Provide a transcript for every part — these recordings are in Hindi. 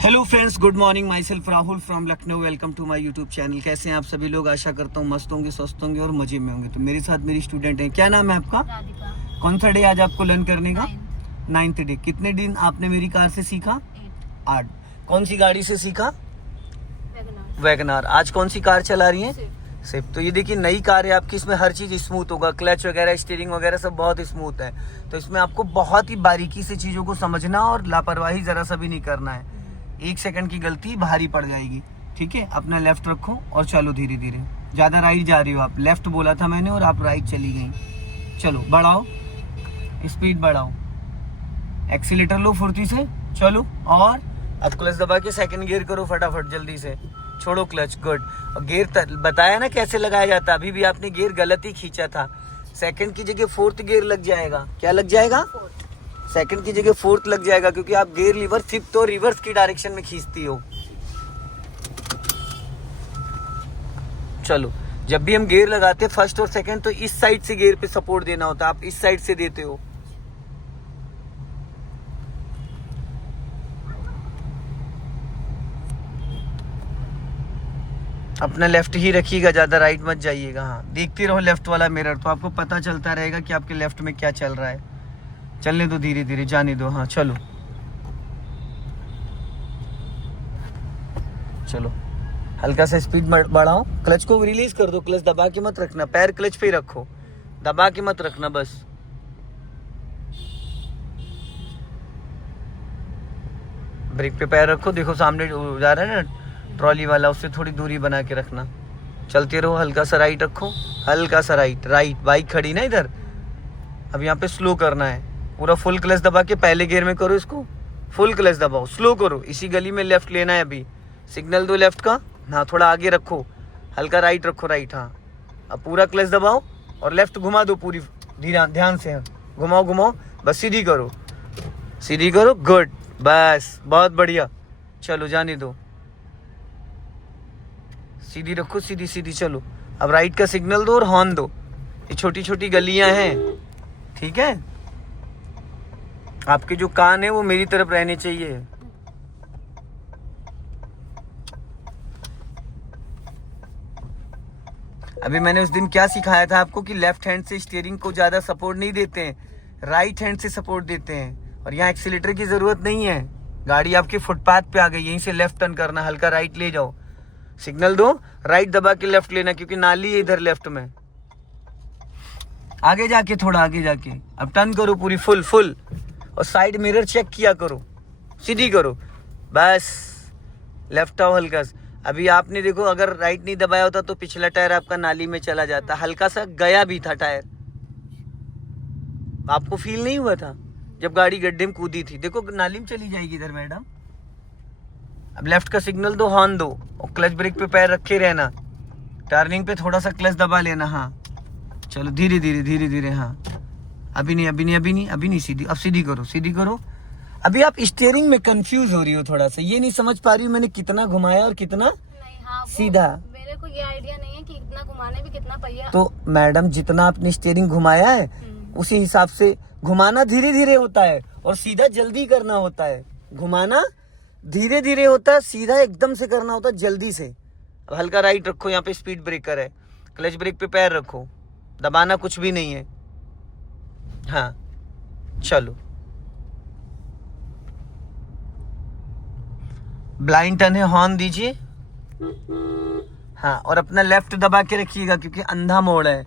Hello friends, good morning. Myself Rahul from Lucknow. Welcome to my YouTube channel. कैसे हैं आप सभी लोग? आशा करता हूँ मस्त होंगे, स्वस्थ होंगे और मजे में होंगे। तो मेरे साथ मेरी स्टूडेंट है। क्या नाम है आपका? राधिका। कौन सा डे आज आपको लर्न करने का? 9th day. कितने दिन आपने मेरी कार से सीखा? 8। कौन सी गाड़ी से सीखा? वैगनार। आज कौन सी कार चला रही है? स्विफ्ट। तो ये देखिए नई कार है आपकी, इसमें हर चीज स्मूथ होगा, क्लच वगैरह, स्टीयरिंग वगैरह सब बहुत स्मूथ है। तो इसमें आपको बहुत ही बारीकी से चीजों को समझना और लापरवाही जरा सा भी नहीं करना है। 1 सेकंड की गलती भारी पड़ जाएगी। ठीक है, अपना लेफ्ट रखो और चलो धीरे धीरे। ज्यादा राइट जा रही हो आप, लेफ्ट बोला था मैंने और आप राइट चली गई। चलो बढ़ाओ, स्पीड बढ़ाओ, एक्सीलेटर लो फुर्ती से, चलो। और अब क्लच दबा के सेकंड गियर करो फटाफट जल्दी से, छोड़ो क्लच। गुड। और गियर बताया ना कैसे लगाया जाता, अभी भी आपने गियर गलत ही खींचा था। सेकंड की जगह 4th गियर लग जाएगा। क्या लग जाएगा? सेकंड की जगह 4th लग जाएगा, क्योंकि आप गियर लीवर 5th तो रिवर्स की डायरेक्शन में खींचती हो। चलो, जब भी हम गियर लगाते हैं फर्स्ट और सेकंड, तो इस साइड से गियर पे सपोर्ट देना होता है, आप इस साइड से देते हो। अपना लेफ्ट ही रखिएगा, ज्यादा राइट मत जाइएगा। हाँ, देखते रहो लेफ्ट वाला मिरर, तो आपको पता चलता रहेगा कि आपके लेफ्ट में क्या चल रहा है। चलने दो, धीरे धीरे जाने दो। हाँ चलो चलो, हल्का सा स्पीड बढ़ाओ, क्लच को रिलीज कर दो। क्लच दबा के मत रखना, पैर क्लच पे ही रखो, दबा के मत रखना बस। ब्रेक पे पैर रखो, देखो सामने जा रहा है ना ट्रॉली वाला, उससे थोड़ी दूरी बना के रखना। चलते रहो, हल्का सा राइट रखो, हल्का सा राइट। बाइक खड़ी ना इधर। अब यहाँ पे स्लो करना है, पूरा फुल क्लच दबा के पहले गियर में करो इसको, फुल क्लच दबाओ, स्लो करो। इसी गली में लेफ्ट लेना है, अभी सिग्नल दो लेफ्ट का। हाँ, थोड़ा आगे रखो, हल्का राइट रखो, राइट। हाँ, अब पूरा क्लच दबाओ और लेफ्ट घुमा दो पूरी, ध्यान से। घुमाओ घुमाओ, बस सीधी करो, सीधी करो। गुड, बस बहुत बढ़िया। चलो जाने दो, सीधी रखो, सीधी सीधी चलो। अब राइट का सिग्नल दो और हॉर्न दो। ये छोटी छोटी गलियां हैं, ठीक है? आपके जो कान है वो मेरी तरफ रहने चाहिए। अभी मैंने उस दिन क्या सिखाया था आपको कि लेफ्ट हैंड से स्टीयरिंग को ज्यादा सपोर्ट नहीं देते हैं, राइट हैंड से सपोर्ट देते हैं। और यहाँ एक्सीलेटर की जरूरत नहीं है, गाड़ी आपके फुटपाथ पे आ गई, यहीं से लेफ्ट टर्न करना, हल्का राइट ले जाओ, सिग्नल दो, राइट दबा के लेफ्ट लेना, क्योंकि नाली है इधर लेफ्ट में। आगे जाके, थोड़ा आगे जाके, अब टर्न करो पूरी फुल। और साइड मिरर चेक किया करो, सीधी करो, बस। लेफ्ट आओ हल्का सा। अभी आपने देखो, अगर राइट नहीं दबाया होता तो पिछला टायर आपका नाली में चला जाता, हल्का सा गया भी था टायर। आपको फील नहीं हुआ था जब गाड़ी गड्ढे में कूदी थी? देखो नाली में चली जाएगी इधर मैडम। अब लेफ्ट का सिग्नल दो, हॉर्न दो और क्लच ब्रेक पे पैर रखे रहना। टर्निंग पे थोड़ा सा क्लच दबा लेना। हाँ चलो, धीरे धीरे। हाँ, अभी नहीं, सीधी। अब सीधी करो। अभी आप स्टीयरिंग में कंफ्यूज हो रही हो थोड़ा सा, ये नहीं समझ पा रही हो मैंने कितना घुमाया और कितना नहीं। हाँ, सीधा। मेरे को ये आइडिया नहीं है कि इतना घुमाने भी कितना पहिया। तो मैडम, जितना आपने स्टीयरिंग घुमाया है उसी हिसाब से घुमाना धीरे धीरे होता है और सीधा जल्दी करना होता है। घुमाना धीरे धीरे होता है, सीधा एकदम से करना होता है जल्दी से। अब हल्का राइट रखो, यहाँ पे स्पीड ब्रेकर है, क्लच ब्रेक पे पैर रखो, दबाना कुछ भी नहीं है। हाँ चलो, ब्लाइंड टर्न है, हॉर्न दीजिए। हाँ, और अपना लेफ्ट दबा के रखिएगा क्योंकि अंधा मोड़ है।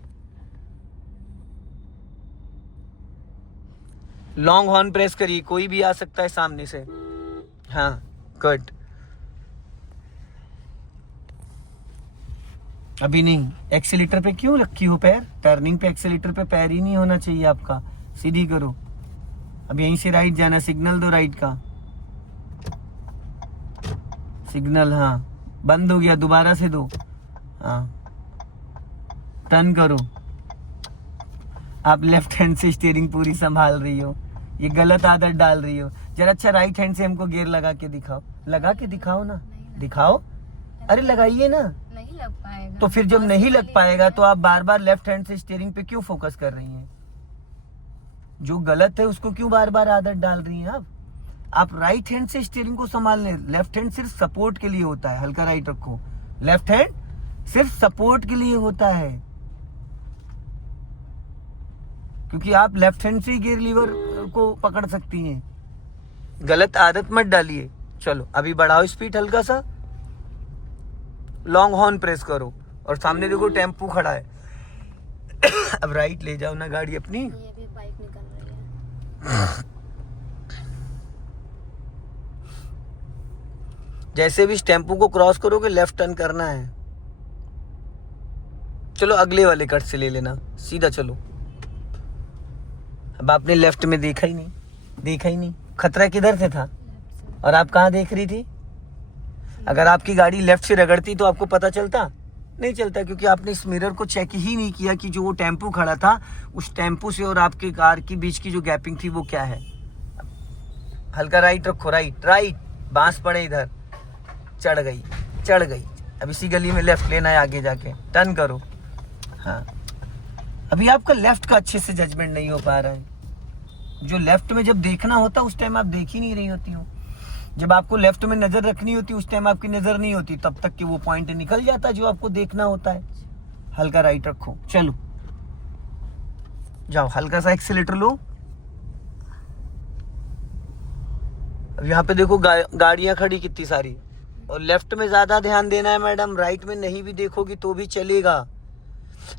लॉन्ग हॉर्न प्रेस करिए, कोई भी आ सकता है सामने से। हाँ गुड। अभी नहीं, एक्सीलेटर पे क्यों रखी हो पैर? टर्निंग पे एक्सीलेटर पे पैर ही नहीं होना चाहिए आपका। सीधी करो, अब यहीं से राइट जाना, सिग्नल दो राइट का, सिग्नल। हाँ, बंद हो गया, दोबारा से दो। हाँ, टर्न करो। आप लेफ्ट हैंड से स्टीयरिंग पूरी संभाल रही हो, ये गलत आदत डाल रही हो। जरा अच्छा राइट हैंड से हमको गियर लगा के दिखाओ ना, दिखाओ। अरे लगाइए ना। नहीं लग पाएगा। तो फिर जब नहीं लग पाएगा तो आप बार बार लेफ्ट हैंड से स्टीयरिंग पे क्यों फोकस कर रही हैं? जो गलत है उसको क्यों बार बार आदत डाल रही हैं आप? आप राइट हैंड से स्टीयरिंग को संभालने, लेफ्ट हैंड सिर्फ सपोर्ट के लिए होता है। हल्का राइट रखो। लेफ्ट हैंड सिर्फ सपोर्ट के लिए होता है, क्योंकि आप लेफ्ट हैंड से ही गियर लीवर को पकड़ सकती हैं। गलत आदत मत डालिए। चलो अभी बढ़ाओ स्पीड हल्का सा, लॉन्ग हॉर्न प्रेस करो और सामने देखो टेम्पू खड़ा है। अब राइट ले जाओ ना गाड़ी अपनी। ये भी बाइक निकल रही है। जैसे भी इस टेम्पू को क्रॉस करोगे लेफ्ट टर्न करना है। चलो अगले वाले कट से ले लेना, सीधा चलो। अब आपने लेफ्ट में देखा ही नहीं, खतरा किधर से था और आप कहाँ देख रही थी? अगर आपकी गाड़ी लेफ्ट से रगड़ती तो आपको पता चलता? नहीं चलता, क्योंकि आपने इस मिरर को चेक ही नहीं किया कि जो वो टेम्पू खड़ा था, उस टेम्पू से और आपकी कार की बीच की जो गैपिंग थी वो क्या है। हल्का राइट रखो, राइट। बांस पड़े इधर, चढ़ गई। अब इसी गली में लेफ्ट लेना है, आगे जाके टर्न करो। हाँ, अभी आपका लेफ्ट का अच्छे से जजमेंट नहीं हो पा रहा है। जो लेफ्ट में जब देखना होता उस टाइम आप देख ही नहीं रही होती हो। जब आपको लेफ्ट में नजर रखनी होती उस टाइम आपकी नजर नहीं होती, तब तक कि वो पॉइंट निकल जाता जो आपको देखना होता है। हल्का राइट रखो, चलो जाओ, हल्का सा एक्सीलेटर लो। अब यहाँ पे देखो गाड़ियां खड़ी कितनी सारी, और लेफ्ट में ज्यादा ध्यान देना है मैडम। राइट में नहीं भी देखोगी तो भी चलेगा,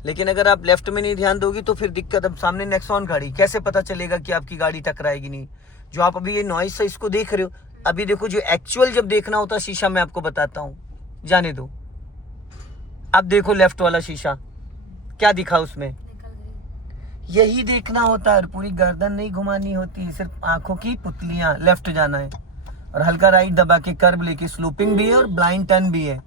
लेकिन अगर आप लेफ्ट में नहीं ध्यान दोगी तो फिर दिक्कत। अब सामने नेक्सॉन खड़ी, कैसे पता चलेगा कि आपकी गाड़ी टकराएगी नहीं? जो आप अभी ये नॉइज से इसको देख रहे हो, अभी देखो जो एक्चुअल जब देखना होता शीशा मैं आपको बताता हूँ, जाने दो। अब देखो लेफ्ट वाला शीशा क्या दिखा उसमें, निकल गई। यही देखना होता है। पूरी गर्दन नहीं घुमानी होती, सिर्फ आंखों की पुतलियां। लेफ्ट जाना है और हल्का राइट दबा के कर्व लेके, स्लूपिंग भी है और ब्लाइंड टर्न भी है।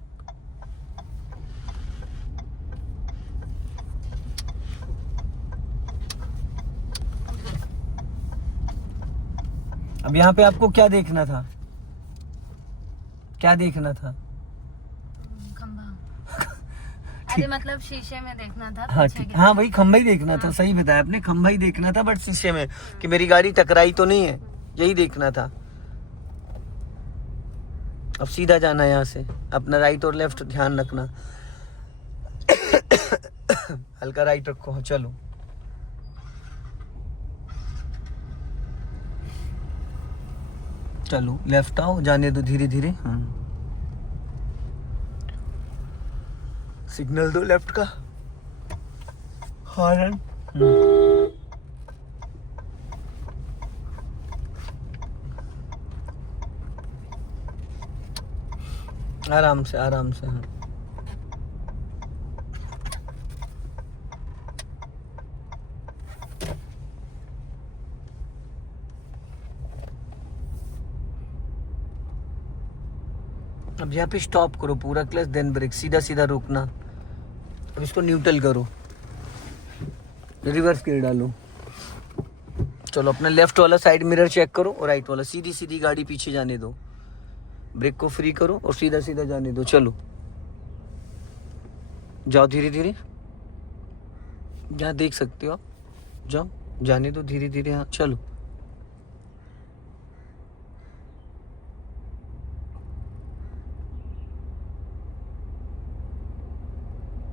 अब यहाँ पे आपको क्या देखना था? खंभा। अरे मतलब शीशे में देखना था। हाँ पीछे ठीक, की हाँ तरफ। वही खंभा ही देखना था। सही बताया आपने, खंभा ही देखना था, बट शीशे में कि मेरी गाड़ी टकराई तो नहीं है, यही देखना था। अब सीधा जाना है यहाँ से, अपना राइट और लेफ्ट ध्यान रखना। हल्का राइट रखो, हाँ चलो। चलो लेफ्ट आओ, जाने दो धीरे धीरे। सिग्नल दो लेफ्ट का, हॉर्न। आराम से हाँ। अब यहाँ पे स्टॉप करो, पूरा क्लच देन ब्रेक, सीधा रोकना। अब इसको न्यूट्रल करो, रिवर्स गियर डालो। चलो अपना लेफ्ट वाला साइड मिरर चेक करो और राइट वाला। सीधी गाड़ी पीछे जाने दो, ब्रेक को फ्री करो और सीधा जाने दो। चलो जाओ धीरे, जहाँ देख सकते हो आप, जाओ, जाने दो धीरे। हाँ चलो।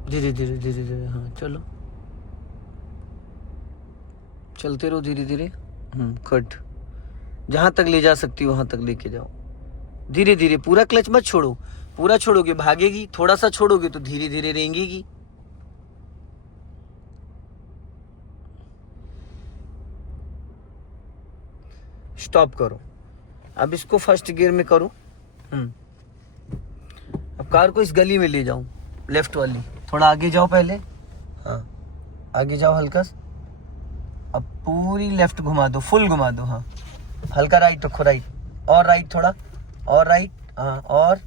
धीरे, हाँ चलो, चलते रहो धीरे। कट, जहां तक ले जा सकती हो वहां तक लेके जाओ। धीरे, पूरा क्लच मत छोड़ो। पूरा छोड़ोगे भागेगी, थोड़ा सा छोड़ोगे तो धीरे रेंगेगी। स्टॉप करो। अब इसको फर्स्ट गियर में करो। अब कार को इस गली में ले जाओ, लेफ्ट वाली। थोड़ा आगे जाओ पहले, हाँ आगे जाओ हल्का। अब पूरी लेफ्ट घुमा दो, फुल घुमा दो। हाँ हल्का राइट रखो, राइट और राइट, थोड़ा और राइट। हाँ और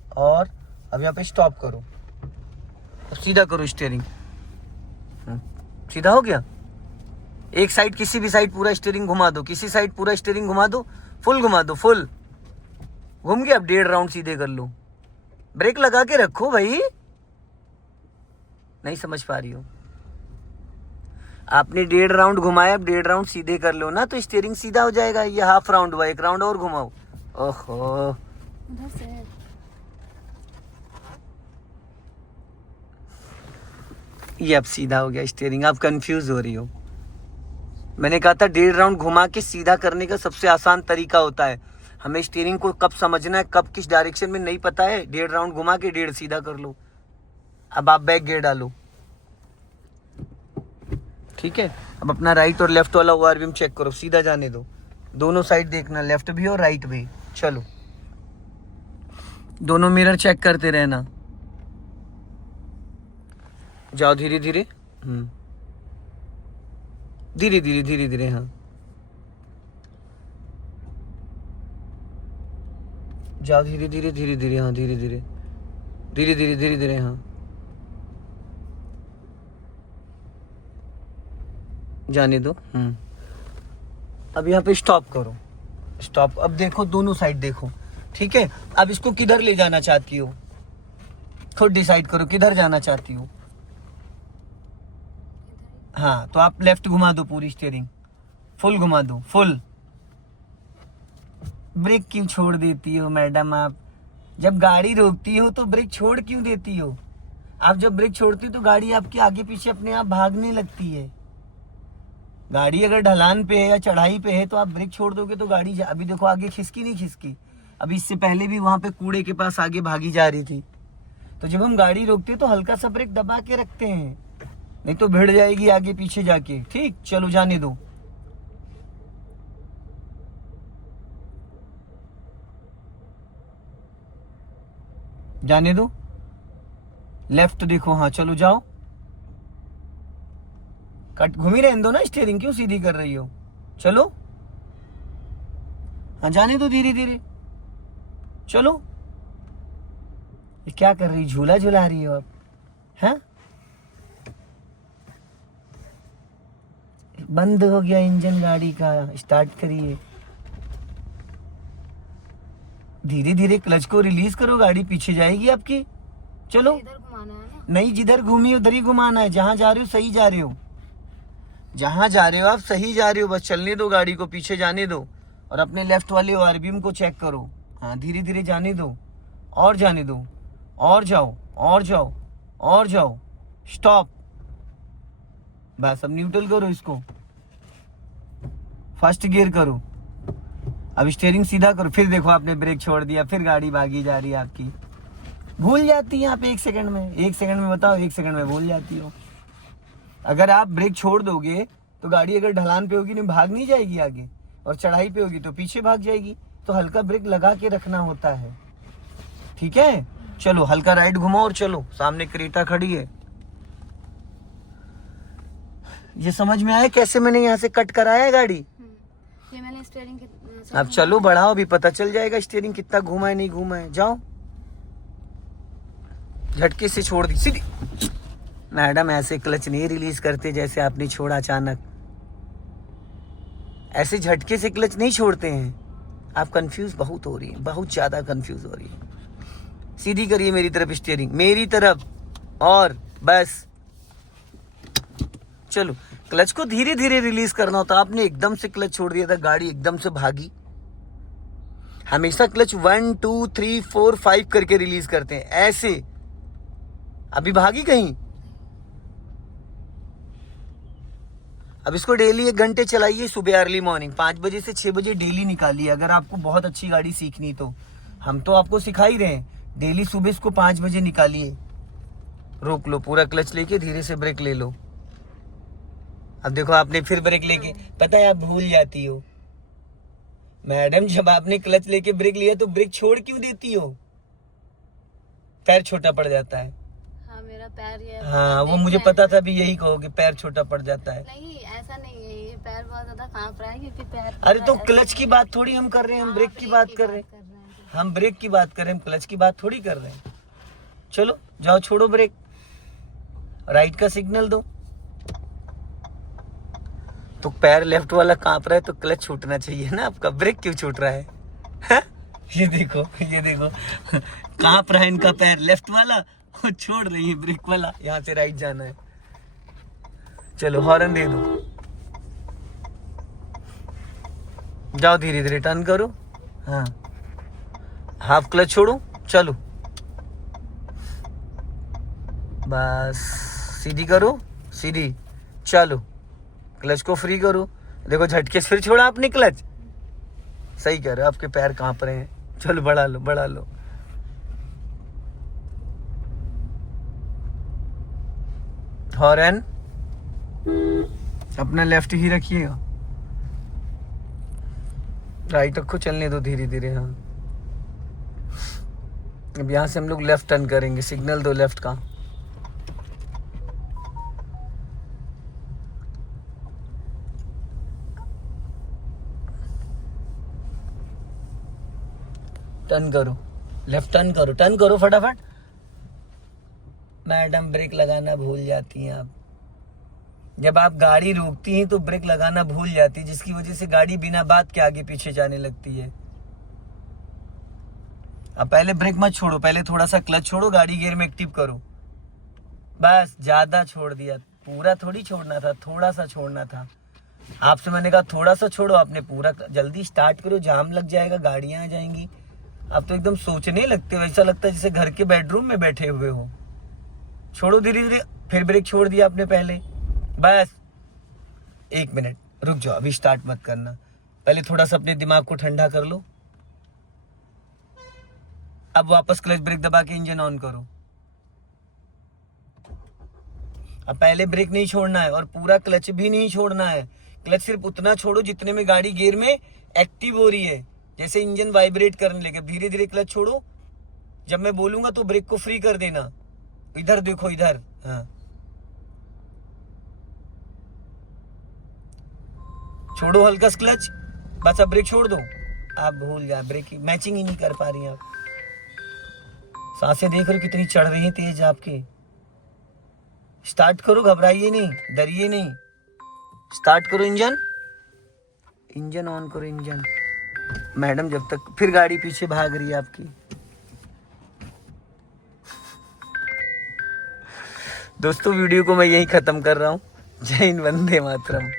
अब यहाँ पे स्टॉप करो, सीधा करो स्टीयरिंग। सीधा हो गया। एक साइड, किसी भी साइड पूरा स्टीयरिंग घुमा दो, किसी साइड पूरा स्टीयरिंग घुमा दो, फुल घुमा दो, फुल घूम गया। अब 1.5 राउंड सीधे कर लो, ब्रेक लगा के रखो भाई। नहीं समझ पा रही हो? आपने 1.5 राउंड घुमाया, अब 1.5 राउंड सीधे कर लो ना, तो स्टीयरिंग सीधा हो जाएगा। ये हाफ राउंड हुआ, 1 राउंड और घुमाओ, ओहो, उधर से ये अब सीधा हो गया स्टीयरिंग। आप कंफ्यूज हो रही हो। मैंने कहा था 1.5 राउंड घुमा के सीधा करने का सबसे आसान तरीका होता है। हमें स्टीयरिंग को कब समझना है, कब किस डायरेक्शन में नहीं पता है, 1.5 राउंड घुमा के 1.5 सीधा कर लो। अब आप बैक गियर डालो, ठीक है। अब अपना राइट और लेफ्ट वाला ओआरवीएम चेक करो, सीधा जाने दो। दोनों साइड देखना, लेफ्ट भी और राइट भी। चलो, दोनों मिरर चेक करते रहना। जाओ धीरे धीरे, धीरे धीरे धीरे धीरे। हाँ, जाओ धीरे धीरे धीरे धीरे। हाँ, धीरे धीरे धीरे धीरे धीरे धीरे। हाँ, जाने दो। अब यहाँ पे स्टॉप करो, स्टॉप। अब देखो, दोनों साइड देखो, ठीक है। अब इसको किधर ले जाना चाहती हो, खुद डिसाइड करो किधर जाना चाहती हो। हाँ, तो आप लेफ्ट घुमा दो, पूरी स्टीयरिंग फुल घुमा दो, फुल। ब्रेक क्यों छोड़ देती हो मैडम आप? जब गाड़ी रोकती हो तो ब्रेक छोड़ क्यों देती हो? आप जब ब्रेक छोड़ती हो तो गाड़ी आपके आगे पीछे अपने आप भागने लगती है। गाड़ी अगर ढलान पे है या चढ़ाई पे है तो आप ब्रेक छोड़ दोगे तो गाड़ी अभी देखो आगे खिसकी नहीं खिसकी। अभी इससे पहले भी वहां पे कूड़े के पास आगे भागी जा रही थी। तो जब हम गाड़ी रोकते हैं तो हल्का सा ब्रेक दबा के रखते हैं, नहीं तो भिड़ जाएगी आगे पीछे जाके। ठीक, चलो जाने दो। जाने दो, लेफ्ट देखो। हाँ, चलो जाओ। कट घूमी रहने दो ना, स्टीयरिंग क्यों सीधी कर रही हो? चलो, हाँ जाने दो धीरे धीरे। चलो, ये क्या कर रही, झूला झूला रही हो आप? हैं? बंद हो गया इंजन गाड़ी का, स्टार्ट करिए। धीरे धीरे क्लच को रिलीज करो, गाड़ी पीछे जाएगी आपकी। चलो, इधर घुमाना है ना? नहीं, जिधर घूमी उधर ही घुमाना है। जहां जा रहे हो सही जा रहे हो, जहां जा रहे हो आप सही जा रहे हो। बस चलने दो गाड़ी को, पीछे जाने दो। और अपने लेफ्ट वाले ओआरवीएम को चेक करो। हाँ, धीरे धीरे जाने दो, और जाने दो, और जाओ, और जाओ, और जाओ। स्टॉप। बस अब न्यूट्रल करो इसको, फर्स्ट गियर करो। अब स्टीयरिंग सीधा करो। फिर देखो आपने ब्रेक छोड़ दिया, फिर गाड़ी भागी जा रही है आपकी। भूल जाती है आप 1 सेकंड में। 1 सेकंड में बताओ, 1 सेकंड में भूल जाती हो। अगर आप ब्रेक छोड़ दोगे तो गाड़ी अगर ढलान पे होगी नहीं, भाग नहीं जाएगी आगे, और चढ़ाई पे होगी तो पीछे भाग जाएगी। तो हल्का ब्रेक लगा के रखना होता है, ठीक है। चलो, हल्का राइट घुमाओ और चलो। सामने क्रेटा खड़ी है। ये समझ में आया कैसे मैंने यहाँ से कट कराया गाड़ी? ये मैंने स्टीयरिंग अब चलो बढ़ाओ, अभी पता चल जाएगा स्टीयरिंग कितना घुमा है नहीं घुमा है। जाओ, झटके से छोड़ दी सीधी। मैडम ऐसे क्लच नहीं रिलीज करते जैसे आपने छोड़ा अचानक। ऐसे झटके से क्लच नहीं छोड़ते हैं। आप कंफ्यूज बहुत हो रही हैं, बहुत ज्यादा कंफ्यूज हो रही हैं। सीधी करिए मेरी तरफ स्टीयरिंग, मेरी तरफ, और बस। चलो, क्लच को धीरे धीरे रिलीज करना होता। आपने एकदम से क्लच छोड़ दिया था, गाड़ी एकदम से भागी। हमेशा क्लच 1 2 3 4 5 करके रिलीज करते हैं, ऐसे। अभी भागी कहीं? अब इसको डेली 1 घंटे चलाइए, सुबह अर्ली मॉर्निंग 5 बजे से 6 बजे डेली निकालिए। अगर आपको बहुत अच्छी गाड़ी सीखनी तो हम तो आपको सिखा ही रहे हैं। डेली सुबह इसको 5 बजे निकालिए, रोक लो, पूरा क्लच लेके धीरे से ब्रेक ले लो। अब देखो आपने फिर ब्रेक लेके, पता है आप भूल जाती हो मैडम। जब आपने क्लच लेके ब्रेक लिया तो ब्रेक छोड़ क्यों देती हो? पैर छोटा पड़ जाता है। हाँ, मेरा पैर ये। हाँ, वो मुझे पता था भी यही कहोगे, पैर छोटा पड़ जाता है। नहीं, ऐसा नहीं है, ये पैर बहुत ज्यादा कांप रहा है क्योंकि पैर। अरे तो क्लच की बात थोड़ी हम कर रहे हैं, हम ब्रेक की बात कर रहे हैं। हम ब्रेक की बात कर रहे हैं, हम क्लच की बात थोड़ी कर रहे हैं। चलो जाओ, छोड़ो ब्रेक, राइट का सिग्नल दो। तो पैर लेफ्ट वाला कांप रहा है तो क्लच छूटना चाहिए ना आपका। ब्रेक क्यों छूट रहा है? हा? ये देखो, ये देखो, कांप रहा है इनका पैर लेफ्ट वाला, और छोड़ रही है ब्रेक वाला। यहाँ से राइट जाना है। चलो, हॉर्न दे दो। जाओ धीरे धीरे टर्न करो। हाँ, हाफ क्लच छोड़ो, चलो बस, सीधी करो, सीधी, चलो क्लच को फ्री करो। देखो झटके से फिर छोड़ा आपने क्लच, सही कह रहे हो, आपके पैर कांप रहे हैं। चलो बढ़ा लो, बढ़ा लो। हॉर्न अपना लेफ्ट ही रखिएगा, राइट को चलने दो धीरे धीरे। हाँ, अब यहाँ से हम लोग लेफ्ट टर्न करेंगे, सिग्नल दो लेफ्ट का। टर्न करो, लेफ्ट टर्न करो फटाफट। मैडम ब्रेक लगाना भूल जाती हैं आप। जब आप गाड़ी रोकती हैं तो ब्रेक लगाना भूल जाती है, जिसकी वजह से गाड़ी बिना बात के आगे पीछे जाने लगती है। अब पहले ब्रेक मत छोड़ो, पहले थोड़ा सा क्लच छोड़ो, गाड़ी गियर में एक्टिव करो। बस ज्यादा छोड़ दिया, पूरा थोड़ी छोड़ना था, थोड़ा सा छोड़ना था। आपसे मैंने कहा थोड़ा सा छोड़ो, आपने पूरा। जल्दी स्टार्ट करो, जाम लग जाएगा, गाड़ियां आ जाएंगी। आप तो एकदम सोचने लगते हो, ऐसा लगता है जैसे घर के बेडरूम में बैठे हुए हो। छोड़ो धीरे धीरे, फिर ब्रेक छोड़ दिया आपने पहले। बस 1 मिनट रुक जाओ, अभी स्टार्ट मत करना, पहले थोड़ा सा अपने दिमाग को ठंडा कर लो। अब वापस क्लच ब्रेक दबा के इंजन ऑन करो। अब पहले ब्रेक नहीं छोड़ना है और पूरा क्लच भी नहीं छोड़ना है। क्लच सिर्फ उतना छोड़ो जितने में गाड़ी गियर में एक्टिव हो रही है, जैसे इंजन वाइब्रेट करने लगे। धीरे धीरे क्लच छोड़ो, जब मैं बोलूंगा तो ब्रेक को फ्री कर देना। इधर देखो, इधर। हाँ, छोड़ो हल्का क्लच, बस अब ब्रेक छोड़ दो। आप भूल जाए, ब्रेक की मैचिंग ही नहीं कर पा रही आप। सांसें देख रहे हो कितनी चढ़ रही है तेज आपकी। स्टार्ट करो, घबराइए नहीं, डरिए नहीं। स्टार्ट करो इंजन, इंजन ऑन करो, इंजन। मैडम जब तक फिर गाड़ी पीछे भाग रही है आपकी। दोस्तों वीडियो को मैं यही खत्म कर रहा हूँ। जय हिंद, वंदे मातरम।